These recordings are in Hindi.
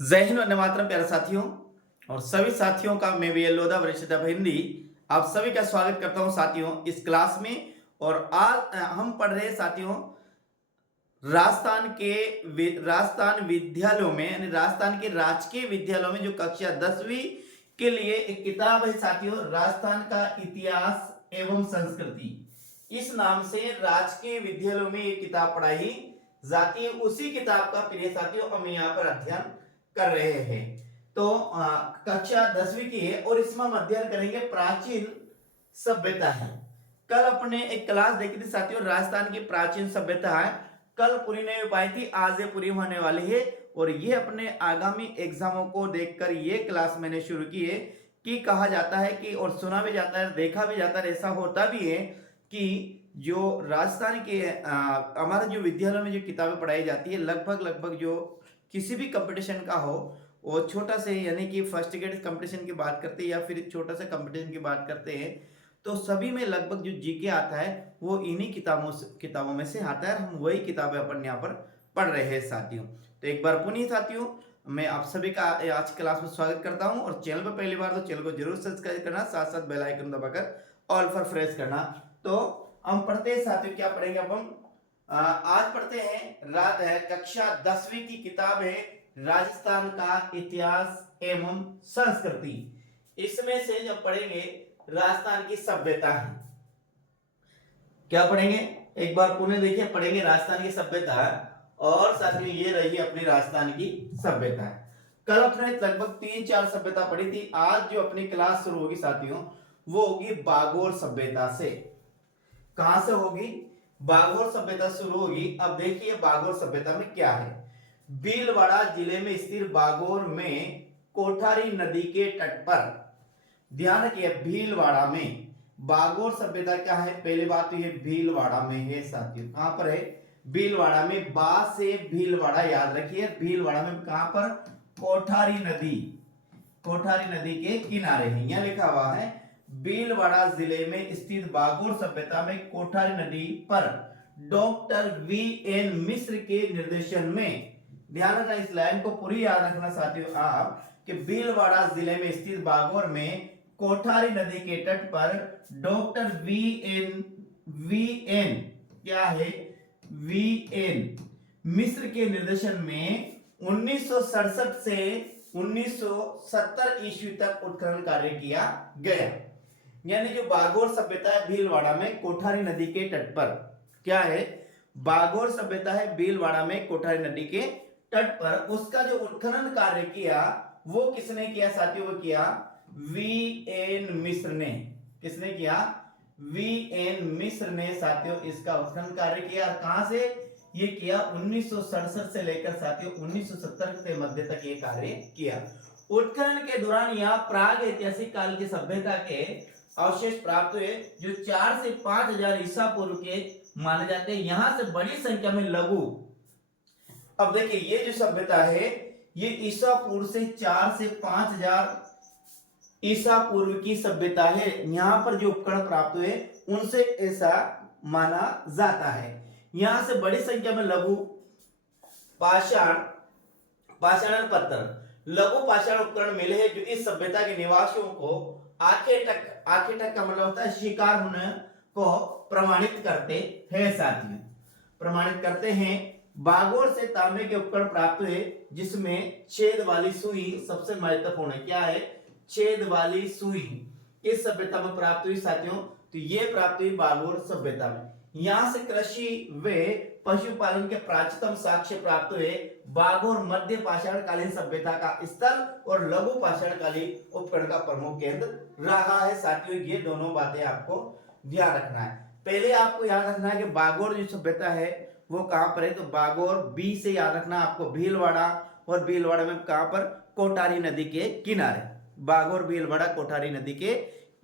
जय हिंद वंदे मातरम प्यारे साथियों और सभी साथियों का मैं वी लोधा वरिष्ठ हिंदी आप सभी का स्वागत करता हूं साथियों इस क्लास में। और आज हम पढ़ रहे हैं साथियों राजस्थान विद्यालयों में यानी राजस्थान के राजकीय विद्यालयों में जो कक्षा 10वीं के लिए एक किताब है साथियों, राजस्थान का इतिहास एवं संस्कृति। इस नाम से राजकीय विद्यालयों में ये किताब पढ़ाई जाती है। उसी किताब का प्रिय साथियों हम यहाँ पर अध्ययन कर रहे हैं। तो कक्षा 10वीं की है और इसमें हम अध्ययन करेंगे प्राचीन सभ्यता है। कल अपने एक क्लास देखी थी साथियों, राजस्थान की प्राचीन सभ्यता है। कल पूरी नहीं हो पाई थी, आज ये पूरी होने वाली है। और ये अपने आगामी एग्जामों को देखकर ये क्लास मैंने शुरू की है कि कहा जाता है कि और सुना भी जाता है, देखा भी जाता है, ऐसा होता भी है कि जो राजस्थान के हमारे जो विद्यालयों में जो किताबें पढ़ाई जाती है लगभग जो किसी भी कंपटीशन का हो वो छोटा से यानी कि फर्स्ट ग्रेड कंपटीशन की बात करते हैं या फिर छोटा सा कंपटीशन की बात करते हैं तो सभी में लगभग जो जीके आता है वो इन्हीं किताबों में से आता है। हम वही किताबें अपन यहाँ पर पढ़ रहे हैं साथियों। तो एक बार पुनः साथियों मैं आप सभी का आज क्लास में स्वागत करता हूं और चैनल पर पहली बार तो चैनल को जरूर सब्सक्राइब करना, साथ साथ बेल आइकन दबाकर ऑल पर प्रेस करना। तो हम पढ़ते हैं साथियों, क्या पढ़ेंगे अपन आज पढ़ते हैं कक्षा 10वीं की किताब है राजस्थान का इतिहास एवं संस्कृति। इसमें से जब पढ़ेंगे राजस्थान की सभ्यता है, क्या पढ़ेंगे एक बार पुनः देखिए, पढ़ेंगे राजस्थान की सभ्यता और साथ में ये रही अपनी राजस्थान की सभ्यता है। कल अपने लगभग 3-4 सभ्यता पढ़ी थी। आज जो अपनी क्लास शुरू होगी साथियों वो होगी बागोर सभ्यता से। कहां से होगी? बागोर सभ्यता शुरू होगी। अब देखिए बागोर सभ्यता में क्या है। भीलवाड़ा जिले में स्थित बागोर में कोठारी नदी के तट पर, ध्यान रखिए भीलवाड़ा में बागोर सभ्यता क्या है। पहली बात तो ये भीलवाड़ा में है साथियों। कहां पर है? भीलवाड़ा में। बा से भीलवाड़ा याद रखिए। भीलवाड़ा में कहां पर? कोठारी नदी, कोठारी नदी के किनारे है। यहां लिखा हुआ है भीलवाड़ा जिले में स्थित बागोर सभ्यता में कोठारी नदी पर डॉक्टर वी.एन. मिश्र के निर्देशन में, ध्यान रखना इस लाइन को पूरी याद रखना साथियों आप, कि भीलवाड़ा जिले में स्थित बागोर में कोठारी नदी के तट पर डॉक्टर वी एन क्या है? वी.एन. मिश्र के निर्देशन में 1967 से 1970 ईस्वी तक उत्खनन कार्य किया गया। यानी जो बागोर सभ्यता है भीलवाड़ा में कोठारी नदी के तट पर, क्या है? बागोर सभ्यता है भीलवाड़ा में कोठारी नदी के तट पर, उसका जो उत्खनन कार्य किया वो किसने किया साथियों? वो किया वी.एन. मिश्र ने। किसने किया? वी.एन. मिश्र ने साथियों इसका उत्खनन कार्य किया। कहां से ये किया? 1967 से लेकर साथियों 1970 के मध्य तक ये कार्य किया। उत्खनन के दौरान यहाँ प्राग ऐतिहासिक काल की सभ्यता के अवशेष प्राप्त हुए जो 4 से 5000 ईसा पूर्व के माने जाते हैं। यहां से बड़ी संख्या में लघु, अब देखिए ये जो सभ्यता है ये ईसा पूर्व से 4 से 5000 ईसा पूर्व की सभ्यता है। यहां पर जो उपकरण प्राप्त हुए उनसे ऐसा माना जाता है। यहां से बड़ी संख्या में लघु पाषाण पत्थर, लघु पाषाण उपकरण मिले हैं जो इस सभ्यता के निवासियों को आंखें तक का मतलब होता है शिकार होने को प्रमाणित करते हैं साथियों, प्रमाणित करते हैं। बागोर से तांबे के उपकरण प्राप्त हुए जिसमें छेद वाली सुई सबसे महत्वपूर्ण है। क्या है? छेद वाली सुई किस सभ्यता में प्राप्त हुई साथियों? तो ये प्राप्त हुई बागोर सभ्यता में। यहां से कृषि व पशुपालन के प्राचीनतम साक्ष्य प्राप्त हुए। बागोर मध्य पाषाणकालीन सभ्यता का स्थल और लघु पाषाणकालीन उपकरण का प्रमुख केंद्र रहा है साथियों। ये दोनों बातें आपको ध्यान रखना है। पहले आपको याद रखना है कि बागोर जो सभ्यता है वो कहां पर है? तो बागोर बी से याद रखना आपको भीलवाड़ा, और भीलवाड़ा में कहां पर? कोठारी नदी के किनारे। बागोर भीलवाड़ा कोठारी नदी के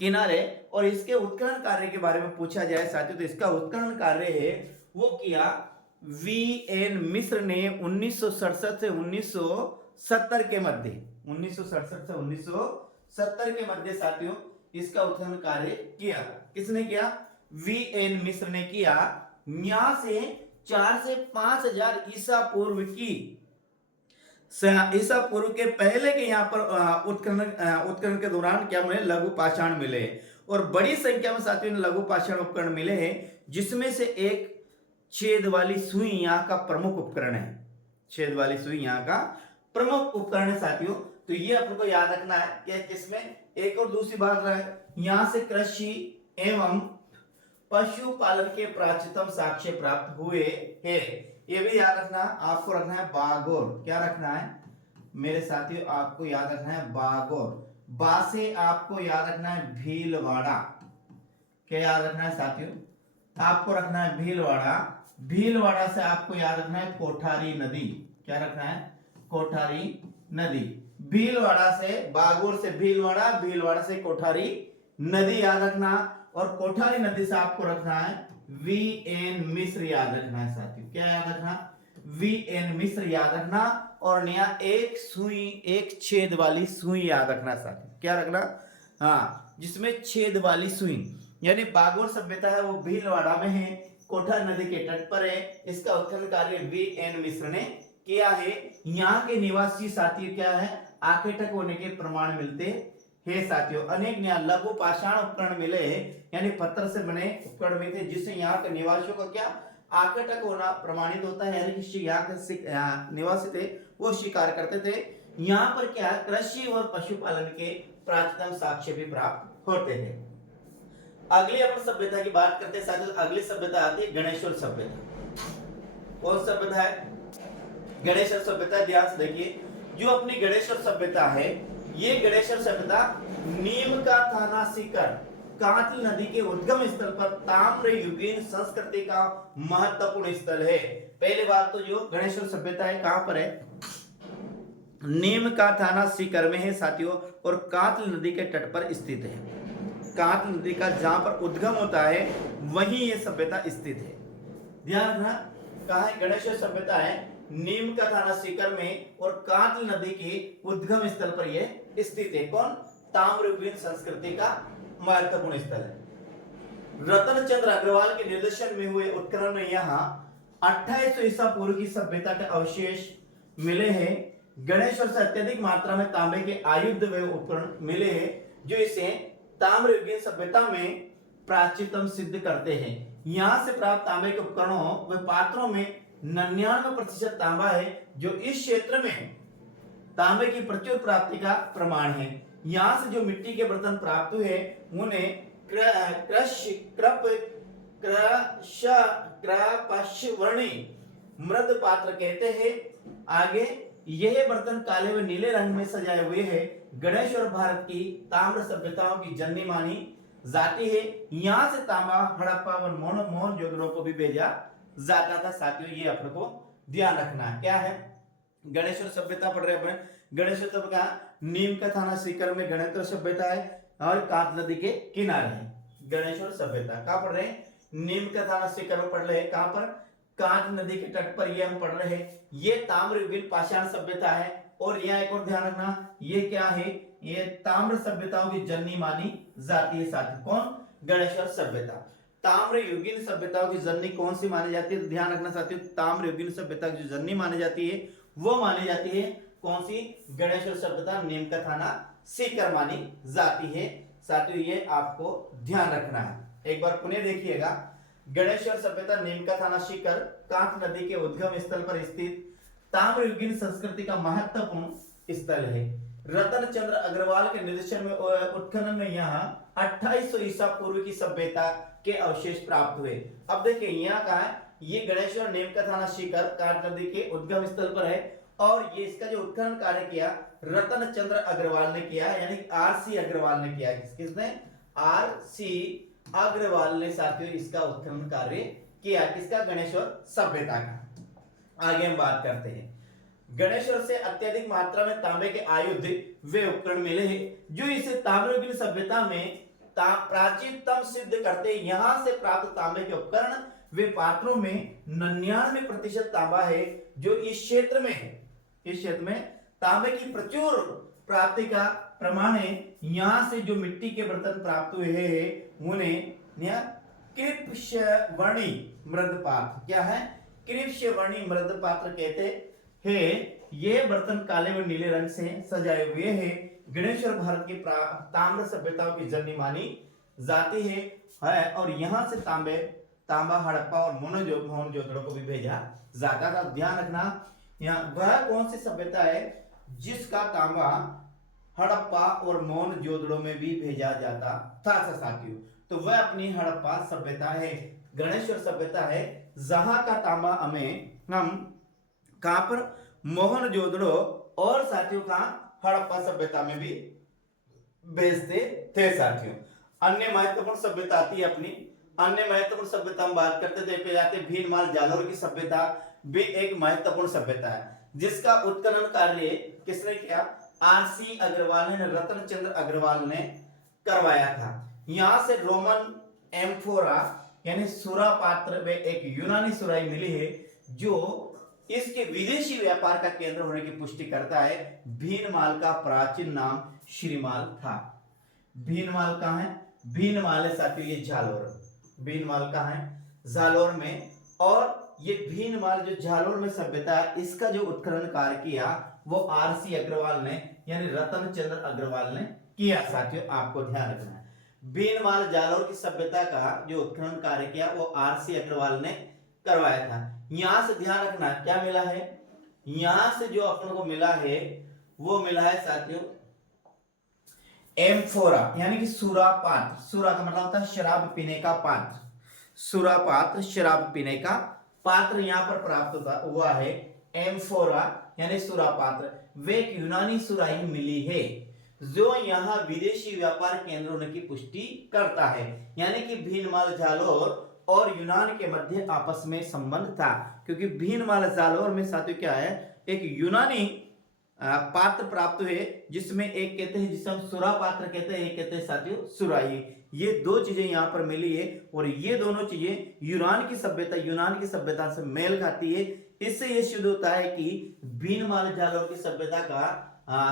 किनारे। और इसके उत्खनन कार्य के बारे में पूछा जाए साथियों तो इसका उत्खनन कार्य है वो किया वी.एन. मिश्र ने 1967 से 1970 के मध्य, 1967 से 1970 के मध्य साथियों इसका उत्खनन कार्य किया। किसने किया? वी.एन. मिश्र ने किया। यहां से 4 से 5000 ईसा पूर्व की ईसा पूर्व के पहले के यहाँ पर उत्खनन के दौरान क्या मिले, लघु पाषाण मिले और बड़ी संख्या में साथियों लघु पाषाण उपकरण मिले हैं, जिसमें से एक छेद वाली सुई यहाँ का प्रमुख उपकरण है। छेद वाली सुई यहाँ का प्रमुख उपकरण है साथियों। तो ये अपन को याद रखना है कि किसमें। एक और दूसरी बात है, यहाँ से कृषि एवं पशुपालन के प्राचीनतम साक्ष्य प्राप्त हुए हैं। ये भी याद रखना, आपको रखना है बागोर। क्या रखना है मेरे साथियों, आपको याद रखना है बागोर। बा से आपको याद रखना है भीलवाड़ा। क्या याद रखना है साथियों, आपको रखना है भीलवाड़ा। भीलवाड़ा से आपको याद रखना है कोठारी नदी। क्या रखना है, कोठारी नदी। भीलवाड़ा से, बागोर से भीलवाड़ा, भीलवाड़ा से कोठारी नदी याद रखना, और कोठारी नदी से आपको रखना है वीएन मिश्र याद रखना है साथियों। क्या याद रखना, वीएन मिश्र याद रखना, और नया एक सुई, एक छेद वाली सुई याद रखना साथियों। क्या रखना, हाँ, जिसमें छेद वाली सुई, यानी बागोर सभ्यता है वो भीलवाड़ा में है, कोठारी नदी के तट पर है। इसका उत्खनन कार्य वीएन मिश्र ने किया है। यहाँ के निवासी साथी क्या है, आखेटक होने के प्रमाण मिलते हैं साथियों। अनेक नया लघु पाषाण उपकरण मिले हैं, यानी पत्थर से बने उपकरण मिले थे, जिससे यहाँ के निवासियों का क्या आखेटक होना प्रमाणित होता है, यानी कि यहाँ के निवासी थे वो शिकार करते थे। यहाँ पर क्या कृषि और पशुपालन के प्राचीनतम साक्ष्य भी प्राप्त होते हैं। अगली अपन सभ्यता की बात करते हैं साथियों। अगली सभ्यता आती है गणेश्वर सभ्यता। कौन सभ्यता है, गणेश्वर सभ्यता। ध्यान से देखिए, जो अपनी गणेश्वर सभ्यता है, ये गणेश्वर सभ्यता नीम का थाना सीकर कांतल नदी के उद्गम स्थल पर ताम्र युगीन संस्कृति का महत्वपूर्ण स्थल है। पहले बात तो जो गणेश्वर सभ्यता है कहां पर है, नीम का थाना सीकर में है साथियों, और कांतल नदी के तट पर स्थित है। कांतल नदी का जहां पर उद्गम होता है वहीं ये सभ्यता स्थित है। ध्यान रखना, कहा है गणेश्वर सभ्यता है नीम का थाना सीकर में, और कांतल नदी के उद्गम स्थल पर यह स्थित है। कौन, ताम्रयुगीन संस्कृति का महत्वपूर्ण स्थल है। रतन चंद्र अग्रवाल के निर्देशन में हुए उत्खनन में यहाँ 2800 ईसा पूर्व की सभ्यता के अवशेष मिले हैं। गणेश्वर से अत्यधिक मात्रा में तांबे के आयुध व उपकरण मिले हैं, जो इसे ताम्रयुगीन सभ्यता में प्राचीनतम सिद्ध करते हैं। यहाँ से प्राप्त तांबे के उपकरणों व पात्रों में 99% तांबा है, जो इस क्षेत्र में तांबे की प्रचुर प्राप्ति का प्रमाण है। यहाँ से जो मिट्टी के बर्तन प्राप्त हुए उन्हें कृपशवर्णी मृद पात्र कहते हैं। आगे यह बर्तन काले व नीले रंग में सजाए हुए हैं। गणेश्वर भारत की ताम्र सभ्यताओं की जननी मानी जाती है। यहाँ से तांबा हड़प्पा व मोहनजोदड़ो को भी भेजा जाता था साथियों। ये अपने को ध्यान रखना है। क्या है, गणेश्वर सभ्यता पढ़ रहे हैं। गणेश्वर सभ्यता नीम का थाना सीकर में गणेश्वर सभ्यता है, और कांत नदी के किनारे है गणेश्वर सभ्यता। कहाँ पढ़ रहे हैं, नीम का थाना सीकर में पढ़ रहे हैं। कहाँ पर, कांत नदी के तट पर ये हम पढ़ रहे हैं। ये ताम्रयुगीन पाषाण सभ्यता है। और यहाँ एक और ध्यान रखना, ये क्या है, ये ताम्र सभ्यताओं की जननी मानी जाती है साथी। कौन, गणेश्वर सभ्यता। ताम्रयुगीन सभ्यताओं की जननी कौन सी मानी जाती है, ध्यान रखना साथियों। ताम्रयुगीन सभ्यता की जो जननी मानी जाती है वो मानी जाती है कौन सी, गणेश्वर सभ्यता नीम का थाना सीकर मानी जाती है साथियों। ये आपको ध्यान रखना है। एक बार पुनः देखिएगा, गणेश्वर सभ्यता नीम का थाना सीकर कांत नदी के उद्गम स्थल पर स्थित ताम्रयुगीन संस्कृति का महत्वपूर्ण स्थल है। रतन चंद्र अग्रवाल के निर्देशन में उत्खनन में यहाँ 2800 ईसा पूर्व की सभ्यता के अवशेष प्राप्त हुए। अब देखिए यहाँ कहा है, ये गणेश्वर नीम का थाना सीकर कांत नदी के उद्गम स्थल पर है, और ये इसका जो उत्खनन कार्य किया रतन चंद्र अग्रवाल ने किया, यानी आरसी अग्रवाल ने किया। किसने, आरसी अग्रवाल ने साथियों इसका उत्खनन कार्य किया। किसका, गणेश्वर सभ्यता का। आगे हम बात करते हैं। गणेश्वर से अत्यधिक मात्रा में तांबे के आयुध वे उपकरण मिले हैं, जो इसे ताम्रयुगीन सभ्यता में प्राचीनतम सिद्ध करते हैं। यहाँ से प्राप्त तांबे के उपकरण वे पात्रों में 99% तांबा है, जो इस क्षेत्र में है। इस क्षेत्र में तांबे की प्रचुर प्राप्ति का प्रमाण है। यहाँ से जो मिट्टी के बर्तन प्राप्त हुए हैं उन्हें कृपशवर्णी मृद पात्र, क्या है, कृपशवर्णी मृद पात्र कहते है। ये बर्तन काले व नीले रंग से सजाए हुए हैं। गणेश्वर भारत की ताम्र सभ्यताओं की जननी मानी जाती है और यहाँ से तांबा हड़प्पा और मोहनजोदड़ो को भी भेजा जाता था। ध्यान रखना, यहाँ वह कौन सी सभ्यता है जिसका तांबा हड़प्पा और मोहनजोदड़ो में भी भेजा जाता था साथियों। तो वह अपनी हड़प्पा सभ्यता है, गणेश्वर सभ्यता है, जहां का तांबा हम कहां पर मोहनजोदड़ो और साथियों का हड़प्पा सभ्यता में भी भेजते थे साथियों। अन्य महत्वपूर्ण सभ्यता आती है अपनी, अन्य महत्वपूर्ण सभ्यता हम बात करते थे पहले आते भीनमाल जालौर की सभ्यता भी एक महत्वपूर्ण सभ्यता है जिसका उत्खनन कार्य किसने किया? आरसी अग्रवाल ने, रतन चंद्र अग्रवाल ने करवाया था। यहां से रोमन एम्फोरा यानी सुरा पात्र में एक यूनानी सुराही मिली है जो इसके विदेशी व्यापार का केंद्र होने की पुष्टि करता है। भीनमाल का प्राचीन नाम श्रीमाल था। भीनमाल कहां है? भीनमाल है साथियों ये जालौर। भीनमाल कहां है? जालौर में। और ये भीनमाल जो जालौर में सभ्यता है इसका जो उत्खनन कार्य किया वो आरसी अग्रवाल ने यानी रतन चंद्र अग्रवाल ने किया साथियों, आपको ध्यान रखना है। भीनमाल जालौर की सभ्यता का जो उत्खनन कार्य किया वो आरसी अग्रवाल ने करवाया था। यहां से ध्यान रखना क्या मिला है, यहां से जो अपन को मिला है वो मिला है साथियों एम्फोरा यानी कि सुरा पात्र। सुरा का मतलब होता है शराब पीने का पात्र। सुरा पात्र शराब पीने का पात्र यहां पर प्राप्त हुआ है। एम्फोरा यानी सुरा पात्र वे एक यूनानी सुराही मिली है जो यहाँ विदेशी व्यापार केंद्र होने की पुष्टि करता है। यानी कि भीनमाल जालौर और यूनान के मध्य आपस में संबंध था क्योंकि भीनमाल जालौर में साथियों क्या है एक यूनानी पात्र प्राप्त हुए जिसमें एक कहते हैं जिसे हम सुरा पात्र कहते हैं, एक कहते हैं साथियों सुराही। ये दो चीजें यहाँ पर मिली है और ये दोनों चीजें यूनान की सभ्यता से मेल खाती है। इससे ये सिद्ध होता है कि भीनमाल जालौर की सभ्यता का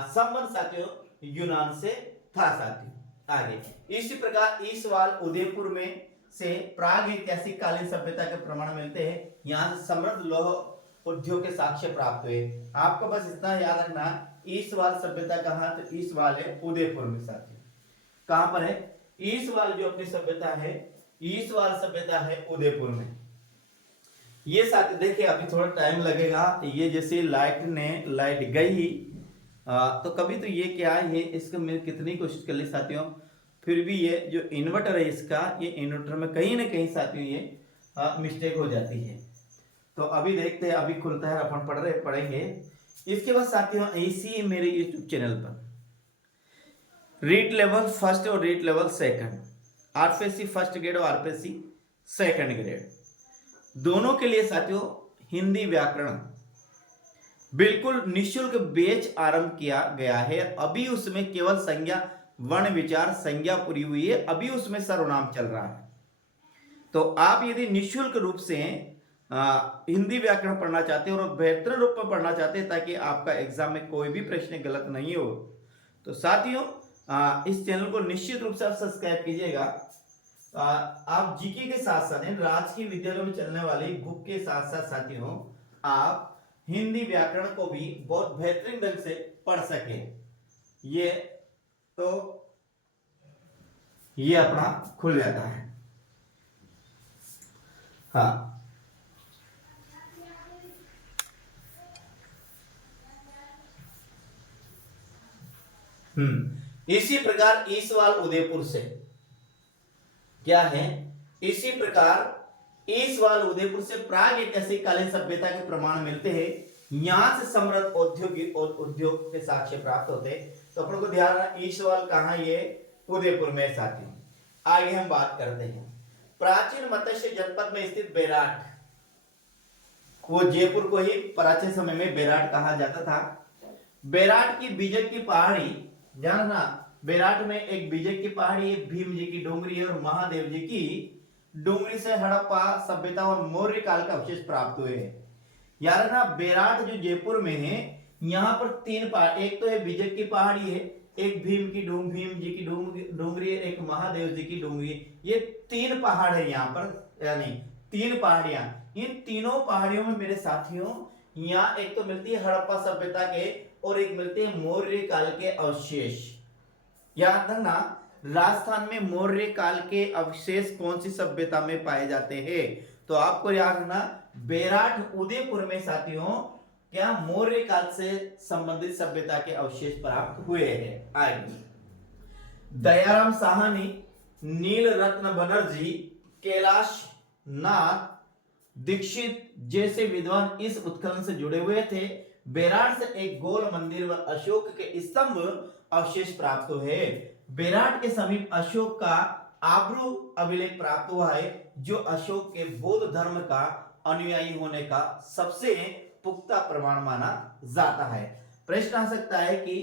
संबंध साथियों यूनान से था साथियों। आगे इसी प्रकार ईसवाल उदयपुर में से प्राग ऐतिहासिक कालीन सभ्यता के प्रमाण मिलते हैं। यहाँ से समृद्ध लौह उद्योग के साक्ष्य प्राप्त हुए। आपको बस इतना याद रखना, ईसवाल सभ्यता कहाँ? तो ईसवाल है उदयपुर में साथियों। कहां पर है? ईसवाल जो अपनी सभ्यता है, ईसवाल सभ्यता है उदयपुर में। ये साथी देखिए अभी थोड़ा टाइम लगेगा, ये जैसे लाइट गई तो कभी तो ये क्या है, इसको मैं कितनी कोशिश कर ली साथियों फिर भी ये जो इन्वर्टर है इसका, ये इन्वर्टर में कहीं ना कहीं साथियों ये मिस्टेक हो जाती है। तो अभी देखते हैं, अभी खुलता है अपन पढ़ेंगे। इसके बाद साथियों इसी मेरे YouTube चैनल पर रीड लेवल फर्स्ट और read level second, RPSC first grade और आरपीएससी सेकंड ग्रेड दोनों के लिए साथियों हिंदी व्याकरण बिल्कुल निःशुल्क बैच आरंभ किया गया है। अभी उसमें केवल संज्ञा वर्ण विचार संज्ञा पूरी हुई है, अभी उसमें सर्वनाम चल रहा है। तो आप यदि निःशुल्क रूप से हिंदी व्याकरण पढ़ना चाहते हैं और बेहतर रूप में पढ़ना चाहते हैं ताकि आपका एग्जाम में कोई भी प्रश्न गलत नहीं हो, तो साथियों इस चैनल को निश्चित रूप से आप सब्सक्राइब कीजिएगा। आप जीके के साथ साथ राजकीय विद्यालयों में चलने वाली बुक के साथ साथ साथियों आप हिंदी व्याकरण को भी बहुत बेहतरीन ढंग से पढ़ सके। ये तो ये अपना खुल जाता है। हाँ इसी प्रकार ईसवाल उदयपुर से क्या है, इसी प्रकार ईसवाल उदयपुर से प्राग ऐतिहासिक कालीन सभ्यता के प्रमाण मिलते हैं। यहां से समृद्ध औद्योगिक और उद्योग के साक्ष्य प्राप्त होते हैं। तो अपन को ध्यान रखना ईसवाल कहां, ये उदयपुर में साथी। आगे हम बात करते हैं प्राचीन मत्स्य जनपद में स्थित बेराट, वो जयपुर को ही प्राचीन समय में बेराट कहा जाता था। बेराट की बीजक की पहाड़ी, जानना बेराट में एक बीजक की पहाड़ी, भीम जी की डोंगरी है और महादेव जी की डोंगरी से हड़प्पा सभ्यता और मौर्य काल का अवशेष प्राप्त हुए हैं। यार ना बेराट जो जयपुर में है, यहाँ पर तीन पहाड़, एक तो है बीजक की पहाड़ी है, एक भीम जी की डोंगरी है, एक महादेव जी की डोंगरी है। ये तीन पहाड़ है यहाँ पर, यानी तीन पहाड़ियां। इन तीनों पहाड़ियों में मेरे साथियों यहाँ एक तो मिलती है हड़प्पा सभ्यता के और एक मिलते हैं मौर्य काल के अवशेष। याद रखना, राजस्थान में मौर्य काल के अवशेष कौन सी सभ्यता में पाए जाते हैं? तो आपको याद रखना, बेराट उदयपुर में साथियों क्या मौर्य काल से संबंधित सभ्यता के अवशेष प्राप्त हुए हैं। आगे दयाराम साहनी, नील रत्न बनर्जी, कैलाश नाथ दीक्षित जैसे विद्वान इस उत्खनन से जुड़े हुए थे। बेराट से एक गोल मंदिर व अशोक के स्तंभ अवशेष प्राप्त हुए। बेराट के समीप अशोक का आब्रू अभिलेख प्राप्त हुआ है, जो अशोक के बौद्ध धर्म का अनुयायी होने का सबसे पुख्ता प्रमाण माना जाता है। प्रश्न आ सकता है कि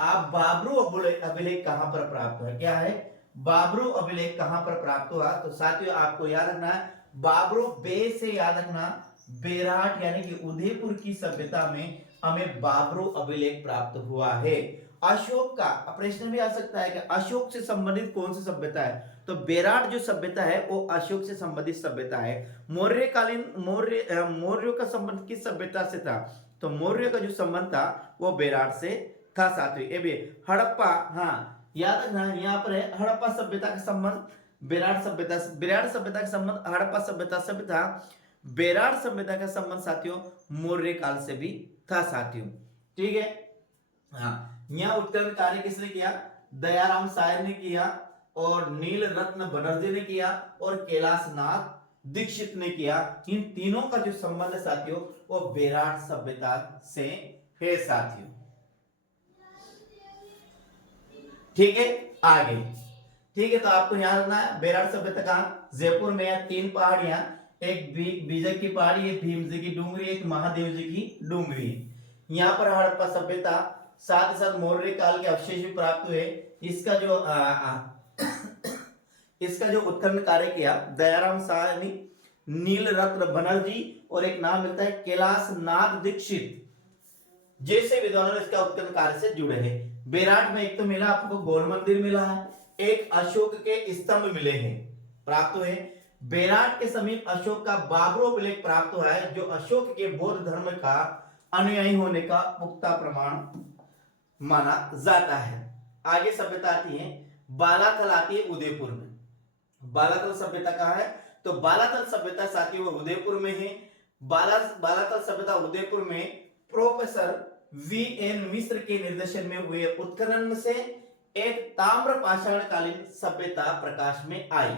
आप बाबरू अभिलेख कहां पर प्राप्त हुआ? क्या है बाबरू अभिलेख कहां पर प्राप्त हुआ? तो साथियों आपको याद रखना है, बाबरू बे से याद रखना, बेराट यानी कि उदयपुर की सभ्यता में हमें बाबरू अभिलेख प्राप्त हुआ है। अशोक का प्रश्न भी आ सकता है कि अशोक से संबंधित कौन सी सभ्यता है? तो बेराट जो सभ्यता है वो अशोक से संबंधित सभ्यता है। मौर्यकालीन मौर्य का संबंध किस सभ्यता से था? तो मौर्य का जो संबंध था वो बेराट से था साथियों। ये भी हड़प्पा, हाँ याद रखना यहाँ पर है हड़प्पा सभ्यता का संबंध बेराट सभ्यता का संबंध हड़प्पा सभ्यता से भी था। बेराट सभ्यता का संबंध साथियों मौर्य काल से भी था साथियों। ठीक है, हाँ यहाँ उत्खनन कार्य किसने किया? दयाराम सायर ने किया और नील रत्न बनर्जी ने किया और कैलाश नाथ दीक्षित ने किया। इन तीनों का जो संबंध है साथियों वो बेराट सभ्यता से है साथियों। ठीक है, आगे ठीक है, तो आपको याद रखना है बेराट सभ्यता कहाँ? जयपुर में है। 3 पहाड़ियां, एक बीजक की पहाड़ी, एक भीम जी की डूंगरी, एक महादेव जी की डूंगरी। यहाँ पर हड़प्पा सभ्यता, साथ ही साथ मौर्य काल के अवशेष भी प्राप्त हुए। इसका जो उत्खनन कार्य किया दयाराम साहनी, नील रत्न बनर्जी और एक नाम मिलता है कैलाश नाथ दीक्षित जैसे विद्वानों ने इसका उत्खनन कार्य से जुड़े हैं। बेराट में एक तो मिला आपको गोल मंदिर मिला है, एक अशोक के स्तंभ मिले हैं प्राप्त हुए। बेराट के समीप अशोक का बाबरू अभिलेख प्राप्त हुआ है, जो अशोक के बौद्ध धर्म का अनुयायी होने का पुख्ता प्रमाण माना जाता है। आगे सभ्यता आती है बालाथल, आती है उदयपुर में। बालाथल सभ्यता कहाँ है? तो बालाथल सभ्यता साथियों उदयपुर में है। बालाथल सभ्यता उदयपुर में प्रोफेसर वी.एन. मिश्र के निर्देशन में हुए उत्खनन से एक ताम्र पाषाण कालीन सभ्यता प्रकाश में आई।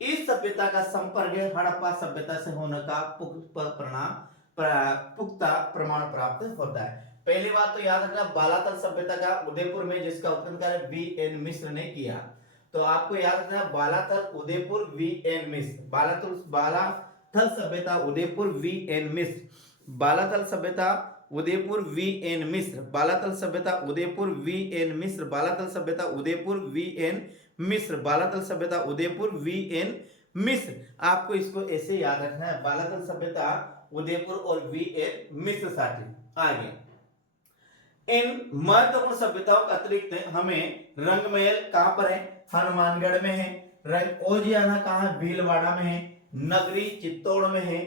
इस सभ्यता का संपर्क हड़प्पा सभ्यता से होने का पुख्ता प्रमाण प्राप्त होता है। पहली बात तो याद रखना बालाथल सभ्यता का उदयपुर में, जिसका उत्खनन कार्य वी.एन. मिश्र ने किया। तो आपको याद रखना बालाथल उदयपुर वी.एन. मिश्र, बालाथल सभ्यता उदयपुर वी.एन. मिश्र, बालाथल सभ्यता उदयपुर वी.एन. मिश्र, बालाथल सभ्यता उदयपुर वी.एन. मिश्र, बालाथल सभ्यता उदयपुर वी.एन. मिश्र, बालाथल सभ्यता उदयपुर वी.एन. मिश्र। आपको इसको ऐसे याद रखना है, बालाथल सभ्यता उदयपुर और वी.एन. मिश्र साथी। आगे इन महत्वपूर्ण सभ्यताओं का अतिरिक्त हमें रंगमहल कहां पर है? हनुमानगढ़ में है। ओजियाना कहां? भीलवाड़ा में है। नगरी चित्तौड़ में है।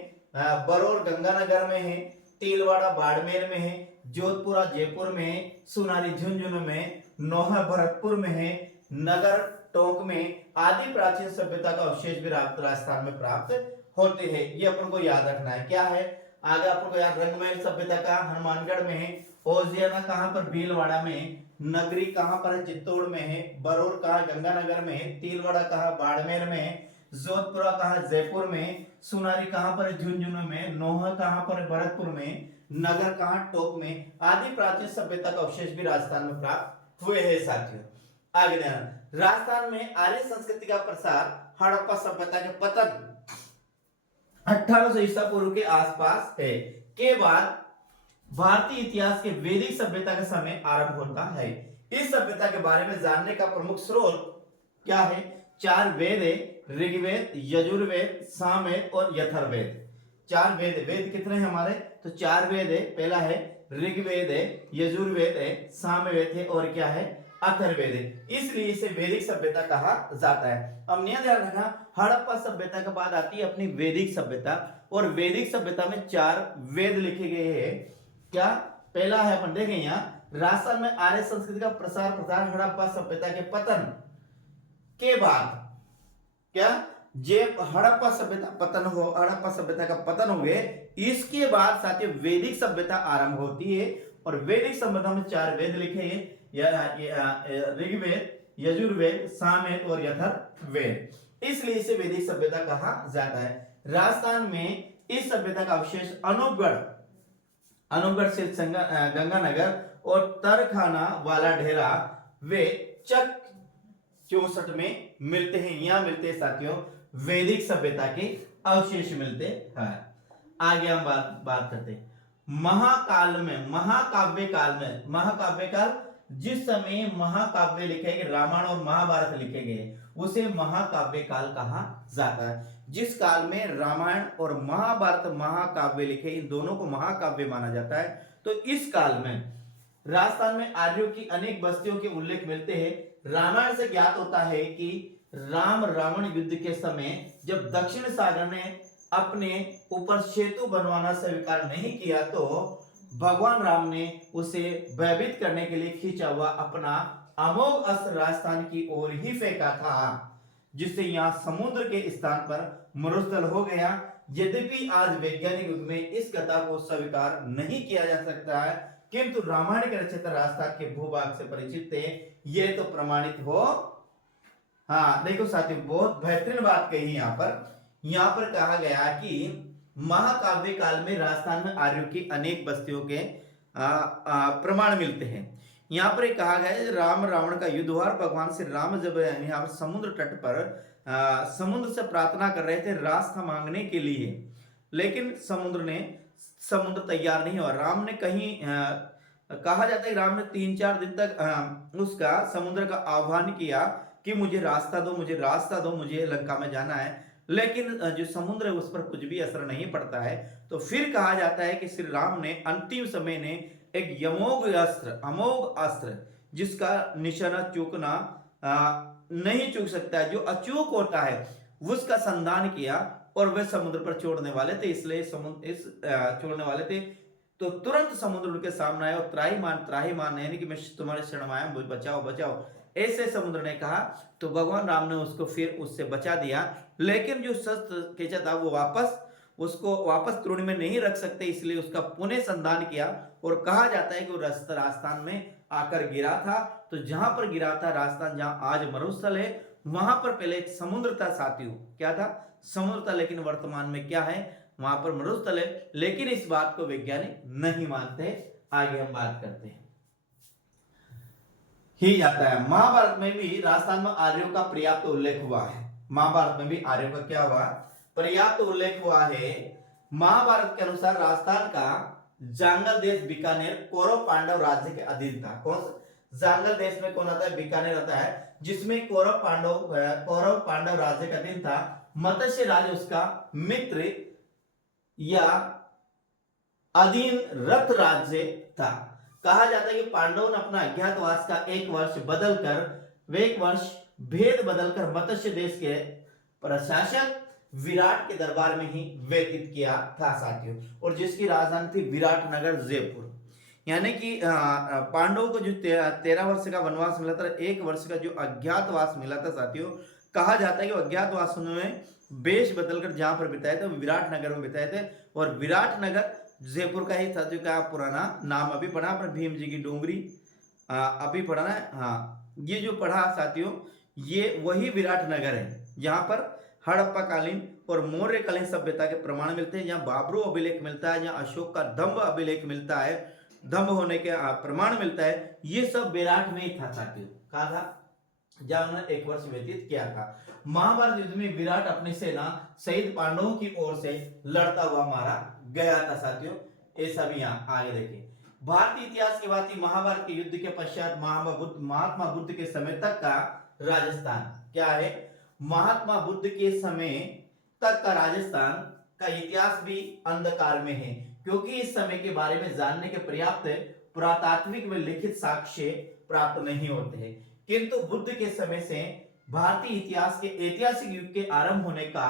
बरौर गंगानगर में है। तिलवाड़ा बाड़मेर में है। जोधपुरा जयपुर में है। सुनारी झुंझुनू में, नोहा भरतपुर में है। नगर टोंक में आदि प्राचीन सभ्यता का अवशेष भी राजस्थान में प्राप्त होते हैं। ये अपन को याद रखना है। क्या है आगे अपन को याद? रंगमहल सभ्यता का हनुमानगढ़ में है। ओजियाना कहां पर? भीलवाड़ा में। नगरी कहां पर है? चित्तौड़ में है। बरौर कहां? गंगानगर में है। तिलवाड़ा कहां? बाड़मेर में है। जोधपुरा कहां? जयपुर में। सुनारी कहां पर है? झुंझुनू में। नोहा कहां पर है? भरतपुर में। नगर कहां? टोंक में। आदि प्राचीन सभ्यता का अवशेष भी राजस्थान में प्राप्त हुए हैं साथियों। आगे ध्यान, राजस्थान में आर्य संस्कृति का प्रसार हड़प्पा सभ्यता के पतन 1800 ईसा पूर्व के आसपास है के बाद भारतीय इतिहास के वैदिक सभ्यता का समय आरंभ होता है। इस सभ्यता के बारे में जानने का प्रमुख स्रोत क्या है? 4 वेद है, ऋग्वेद, यजुर्वेद, सामवेद और अथर्ववेद। 4 वेद। वेद कितने हैं हमारे? तो 4 वेद है। पहला है ऋग्वेद है, यजुर्वेद है, सामवेद है और क्या है? अथर्ववेद है। इसलिए इसे वैदिक सभ्यता कहा जाता है। अब ध्यान रखना हड़प्पा सभ्यता के बाद आती है अपनी वैदिक सभ्यता। और वैदिक सभ्यता में 4 वेद लिखे गए हैं। क्या पहला है, अपन देखें यहाँ, राजस्थान में आर्य संस्कृति का प्रसार हड़प्पा सभ्यता के पतन के बाद। क्या जब हड़प्पा सभ्यता का पतन हुए, इसके बाद साथियों वैदिक सभ्यता आरंभ होती है। और वैदिक सभ्यता में 4 वेद लिखे हैं, ऋग्वेद, यजुर्वेद, सामवेद और अथर्ववेद। इसलिए इसे वैदिक सभ्यता कहा जाता है। राजस्थान में इस सभ्यता का अवशेष अनूपगढ़ से गंगानगर और तरखाना वाला ढेरा वे चक 64 में मिलते हैं। यहां मिलते हैं साथियों वैदिक सभ्यता के अवशेष मिलते हैं। आगे हम बात करते हैं महाकाव्य काल, जिस समय महाकाव्य लिखे गए, रामायण और महाभारत लिखे गए, उसे महाकाव्य काल कहा जाता है। जिस काल में रामायण और महाभारत महाकाव्य लिखे, इन दोनों को महाकाव्य माना जाता है। तो इस काल में राजस्थान में आर्यों की अनेक बस्तियों के उल्लेख मिलते हैं। रामायण से ज्ञात होता है कि राम रावण युद्ध के समय जब दक्षिण सागर ने अपने ऊपर सेतु बनवाना स्वीकार नहीं किया, तो भगवान राम ने उसे भयभीत करने के लिए खींचा हुआ अपना अमोघ अस्त्र राजस्थान की ओर ही फेंका था, जिससे यहाँ समुद्र के स्थान पर मरुस्थल हो गया। यद्यपि आज वैज्ञानिक युग में इस कथा को स्वीकार नहीं किया जा सकता है, किंतु रामायण के रचयिता राजस्थान के भूभाग से परिचित थे, ये तो प्रमाणित हो। हाँ देखो साथियों, बहुत बेहतरीन बात कही यहाँ पर कहा गया कि महाकाव्य काल में राजस्थान में आर्यों की अनेक बस्तियों के प्रमाण मिलते हैं। यहाँ पर कहा गया है राम रावण का युद्ध हुआ, भगवान श्री राम जब यहाँ पर समुद्र तट पर समुद्र से प्रार्थना कर रहे थे रास्ता मांगने के लिए, लेकिन समुद्र तैयार नहीं हुआ। राम ने कहीं कहा जाता है राम ने 3-4 दिन तक उसका समुद्र का आह्वान किया कि मुझे रास्ता दो, मुझे लंका में जाना है, लेकिन जो समुद्र है उस पर कुछ भी असर नहीं पड़ता है। तो फिर कहा जाता है कि श्री राम ने अंतिम समय ने एक अमोघ अस्त्र जिसका निशाना चूकना नहीं चूक सकता है, जो अचूक होता है, उसका संधान किया और वे समुद्र पर छोड़ने वाले थे। इसलिए छोड़ने वाले थे तो तुरंत समुद्र उनके सामने आया और त्राहीमान यानी कि मैं तुम्हारे शरण में आया, मुझे बचाओ ऐसे समुद्र ने कहा। तो भगवान राम ने उसको फिर उससे बचा दिया, लेकिन जो शस्त्र केचा था वो वापस तृण में नहीं रख सकते, इसलिए उसका पुनः संधान किया। और कहा जाता है कि वो राजस्थान में आकर गिरा था। तो जहां पर गिरा था राजस्थान, जहां आज मरुस्थल है, वहां पर पहले एक समुद्र था साथियों। क्या था? समुद्र था, लेकिन वर्तमान में क्या है? वहां पर मरुस्थल है। लेकिन इस बात को वैज्ञानिक नहीं मानते। आगे हम बात करते हैं ही जाता है। महाभारत में भी राजस्थान में आर्यों का पर्याप्त उल्लेख हुआ है। महाभारत में भी आर्यों का क्या हुआ? पर्याप्त उल्लेख हुआ है। महाभारत के अनुसार राजस्थान का जांगल देश बीकानेर कौरव पांडव राज्य के अधीन था। कौन जांगल देश में कौन आता है? बीकानेर आता है, जिसमें कौरव पांडव राज्य का अधीन था। मत्स्य राज उसका मित्र या अधीन रथ राज्य था। कहा जाता है कि पांडवों ने अपना अज्ञातवास का एक वर्ष भेद बदलकर मत्स्य देश के प्रशासक विराट के दरबार में ही व्यतीत किया था साथियों, और जिसकी राजधानी थी विराटनगर जयपुर। यानी कि पांडवों को जो 13 वर्ष का वनवास मिला था, 1 वर्ष का जो अज्ञातवास मिला था साथियों, कहा जाता है कि अज्ञातवास उन्होंने वेश बदलकर जहां पर बिताए थे विराटनगर में बिताए थे। और विराटनगर जयपुर का ही साथियों का पुराना नाम अभी पढ़ा पर भीम जी की डोंगरी अभी पढ़ा ना। हाँ, ये जो पढ़ा साथियों, ये वही विराटनगर है जहां पर हड़प्पा कालीन और मौर्य कालीन सभ्यता के प्रमाण मिलते हैं, जहां बाबरू अभिलेख मिलता है, जहां अशोक का दंभ अभिलेख मिलता है, दंभ होने के प्रमाण मिलता है। ये सब विराट में ही था साथियों। कहा था? जहां उन्होंने 1 वर्ष व्यतीत किया था। महाभारत युद्ध में विराट अपनी सेना शहीद पांडवों की ओर से लड़ता हुआ मारा गया था साथियों। ये सब यहाँ आगे देखिए। भारतीय इतिहास की बात, महाभारत के युद्ध के पश्चात महात्मा बुद्ध के समय तक का राजस्थान क्या है? महात्मा बुद्ध के समय तक का राजस्थान का इतिहास भी अंधकार में है, क्योंकि इस समय के बारे में जानने के पर्याप्त पुरातात्विक में लिखित साक्ष्य प्राप्त नहीं होते हैं। किंतु बुद्ध के समय से भारतीय इतिहास के ऐतिहासिक युग के आरंभ होने का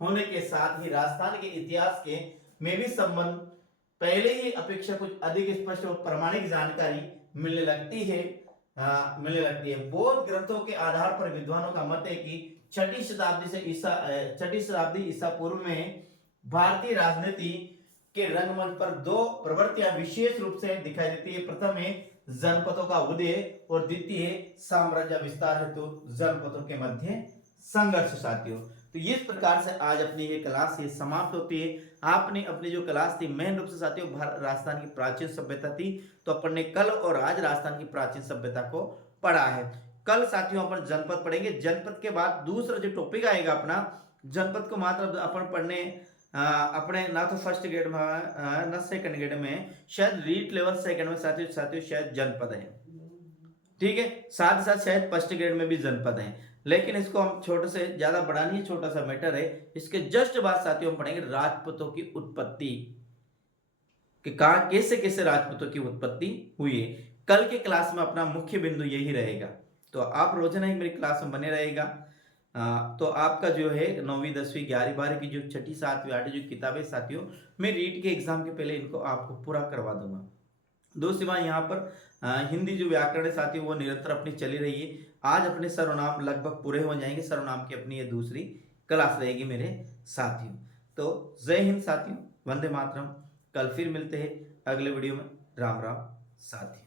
होने के साथ ही राजस्थान के इतिहास के में भी संबंध पहले ही अपेक्षा कुछ अधिक स्पष्ट और प्रामाणिक जानकारी मिलने लगती है। बौद्ध ग्रंथों के आधार पर विद्वानों का मत है कि छठी शताब्दी ईसा पूर्व में भारतीय राजनीति के रंगमंच पर दो प्रवृत्तियां विशेष रूप से दिखाई देती है। प्रथम है जनपदों का उदय और द्वितीय साम्राज्य विस्तार हेतु जनपदों के मध्य संघर्ष। साथियों, तो इस प्रकार से आज अपनी ये क्लास ये समाप्त होती है। आपने अपनी जो क्लास थी मेन रूप से साथियों राजस्थान की प्राचीन सभ्यता थी, तो अपन ने कल और आज राजस्थान की प्राचीन सभ्यता को पढ़ा है। कल साथियों अपन जनपद पढ़ेंगे। जनपद के बाद दूसरा जो टॉपिक आएगा अपना, जनपद को मात्र अपन पढ़ने अपने ना तो फर्स्ट ग्रेड में ना सेकंड ग्रेड में, शायद रीट लेवल सेकंड में साथियों शायद जनपद है। ठीक है, साथ ही साथ शायद फर्स्ट ग्रेड में भी जनपद है, लेकिन इसको हम छोटे से ज्यादा बड़ा नहीं, छोटा सा मैटर है। इसके जस्ट बाद साथियों हम पढ़ेंगे राजपूतों की उत्पत्ति, कि कहां कैसे कैसे राजपूतों की उत्पत्ति हुई है। कल के क्लास में अपना मुख्य बिंदु यही रहेगा। तो आप रोजाना ही मेरी क्लास में बने रहेगा। तो आपका जो है 9वीं 10वीं 11वीं 12वीं की जो 6ठी 7वीं 8वीं जो किताबें साथियों, मैं रीट के एग्जाम के पहले इनको आपको पूरा करवा दूंगा। दूसरी बात यहाँ पर हिंदी जो व्याकरण है साथियों वो निरंतर अपनी चली रही है। आज अपने सर्वनाम लगभग पूरे हो जाएंगे। सर्वनाम की अपनी ये दूसरी क्लास रहेगी मेरे साथियों। तो जय हिंद साथियों, वंदे मातरम। कल फिर मिलते हैं अगले वीडियो में। राम राम साथियों।